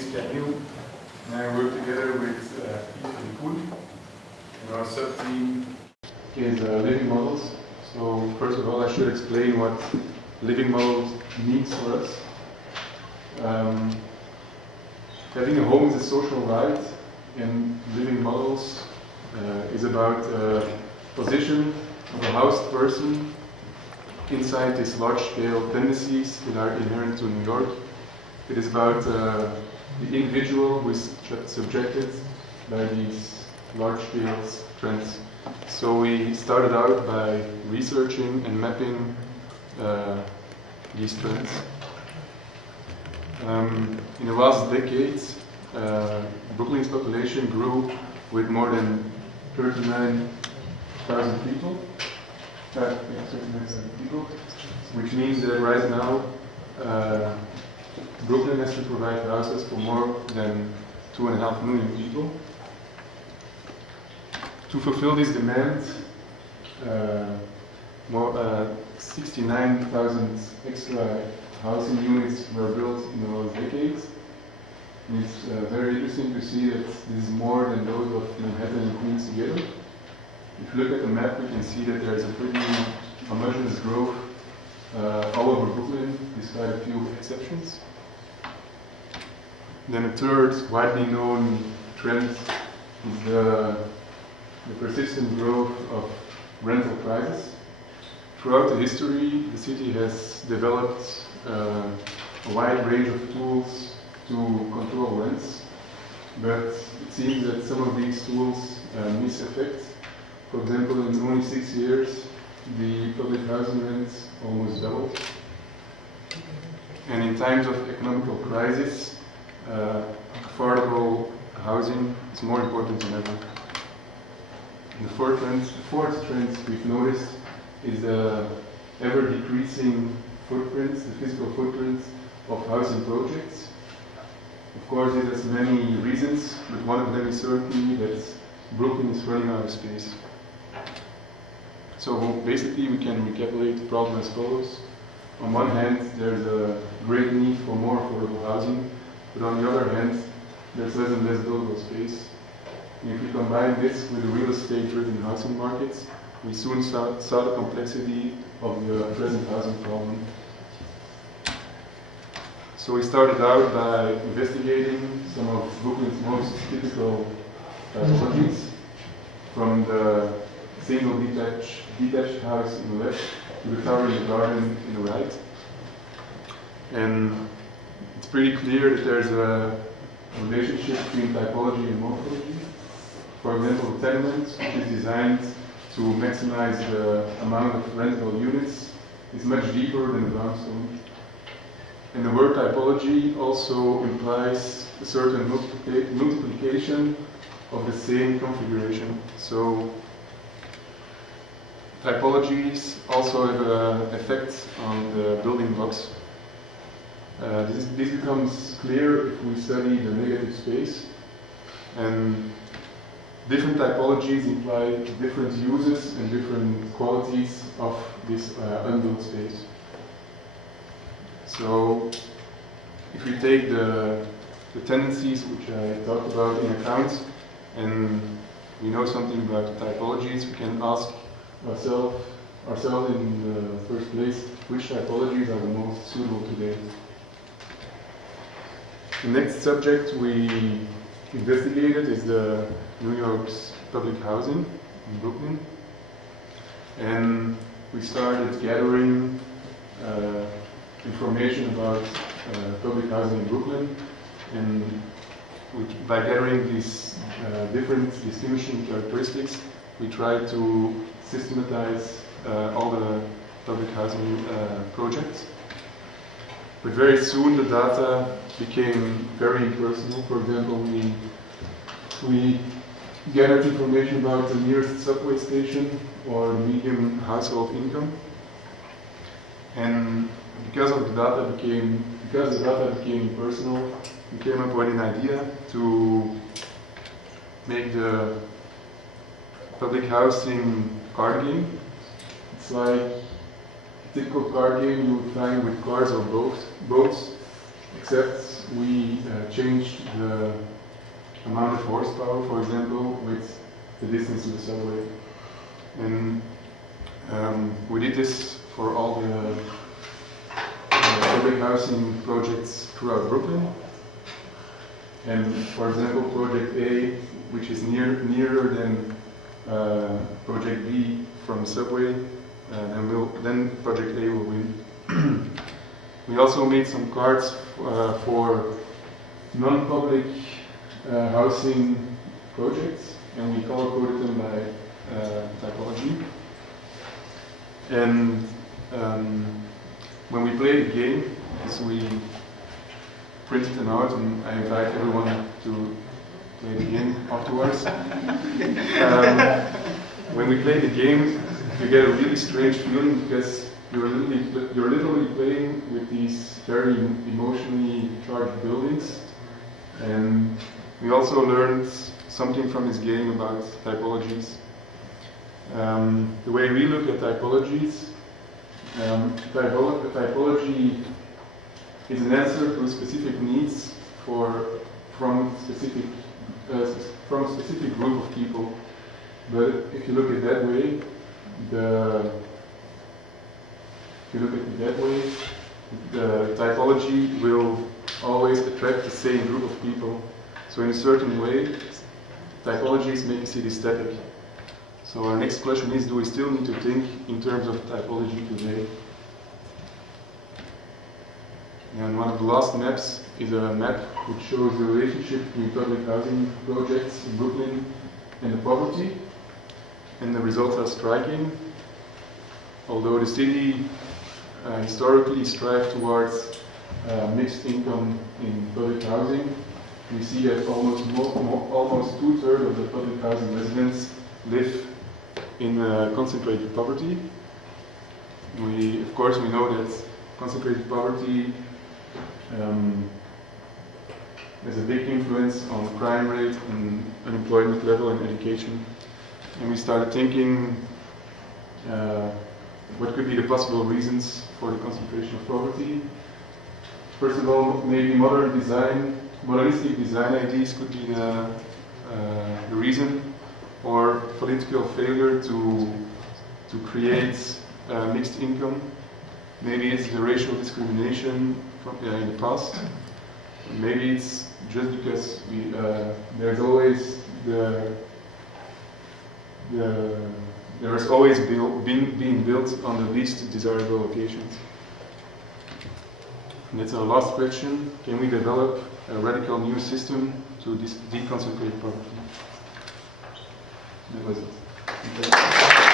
is KU, and I work together with KU Leuven, and our sub-team is living models. So first of all, I should explain what living models means for us. Having a home is a social right, and living models is about position of a housed person inside these large-scale tendencies that are inherent to New York. It is about the individual who is subjected by these large-scale trends. So we started out by researching and mapping these trends. In the last decades, Brooklyn's population grew with more than 39,000 people. Which means that right now Brooklyn has to provide houses for more than 2.5 million people. To fulfill this demand, 69,000 extra housing units were built in the last decades. And it's very interesting to see that this is more than those of Manhattan and Queens together. If you look at the map, we can see that there is a pretty homogeneous growth all over Brooklyn, despite a few exceptions. Then a third widely known trend is the persistent growth of rental prices. Throughout the history, the city has developed a wide range of tools to control rents, but it seems that some of these tools miss effect. For example, in only 6 years, the public housing rents almost doubled. And in times of economical crisis, affordable housing is more important than ever. And the fourth trend we've noticed is the ever-decreasing footprints, the physical footprints of housing projects. Of course, it has many reasons, but one of them is certainly that Brooklyn is running out of space. So basically we can recapitulate the problem as follows. On one hand, there's a great need for more affordable housing, but on the other hand, there's less and less buildable space. And if we combine this with the real estate-driven housing markets, we soon saw the complexity of the present housing problem. So we started out by investigating some of Brooklyn's most typical typologies, from the single detached house in the left to the tower in the garden in the right. And it's pretty clear that there's a relationship between typology and morphology. For example, the tenement, which is designed to maximize the amount of rentable units, is much deeper than the brownstone. And the word typology also implies a certain multiplication of the same configuration. So typologies also have an effect on the building blocks. This becomes clear if we study the negative space. And different typologies imply different uses and different qualities of this unbuilt space. So if we take the tendencies which I talked about in account, and we know something about the typologies, we can ask ourselves in the first place, which typologies are the most suitable today. The next subject we investigated is the New York's public housing in Brooklyn. And we started gathering information about public housing in Brooklyn. And by gathering these different distinguishing characteristics, we tried to systematize all the public housing projects. But very soon the data became very impersonal. For example, we gathered information about the nearest subway station or median household income. And because the data became impersonal, we came up with an idea to make the public housing card game. It's like a typical card game you would find with cars or boats. except we changed the amount of horsepower, for example, with the distance to the subway. And we did this for all the public housing projects throughout Brooklyn. And for example, project A, which is nearer than project B from subway, and then project A will win. We also made some cards for non-public housing projects, and we color-coded them by typology. And when we played the game, so we printed them out, and I invite everyone to play the game afterwards. When we play the game, you get a really strange feeling because you're literally playing with these very emotionally charged buildings. And we also learned something from this game about typologies. The way we look at typologies, typology is an answer to specific needs from specific group of people. But if you look at it that way, the typology will always attract the same group of people. So in a certain way, typologies make a city static. So our next question is, do we still need to think in terms of typology today? And one of the last maps is a map which shows the relationship between public housing projects in Brooklyn and the poverty. And the results are striking. Although the city historically strived towards mixed income in public housing, we see that almost 2/3 of the public housing residents live in concentrated poverty. Of course, we know that concentrated poverty has a big influence on crime rate and unemployment level and education. And we started thinking what could be the possible reasons for the concentration of poverty. First of all, maybe modernistic design ideas could be the reason, or political failure to create mixed income. Maybe it's the racial discrimination from, in the past. Maybe it's just because there's always there is always being built on the least desirable locations. And that's our last question. Can we develop a radical new system to deconcentrate poverty? That was it. Okay.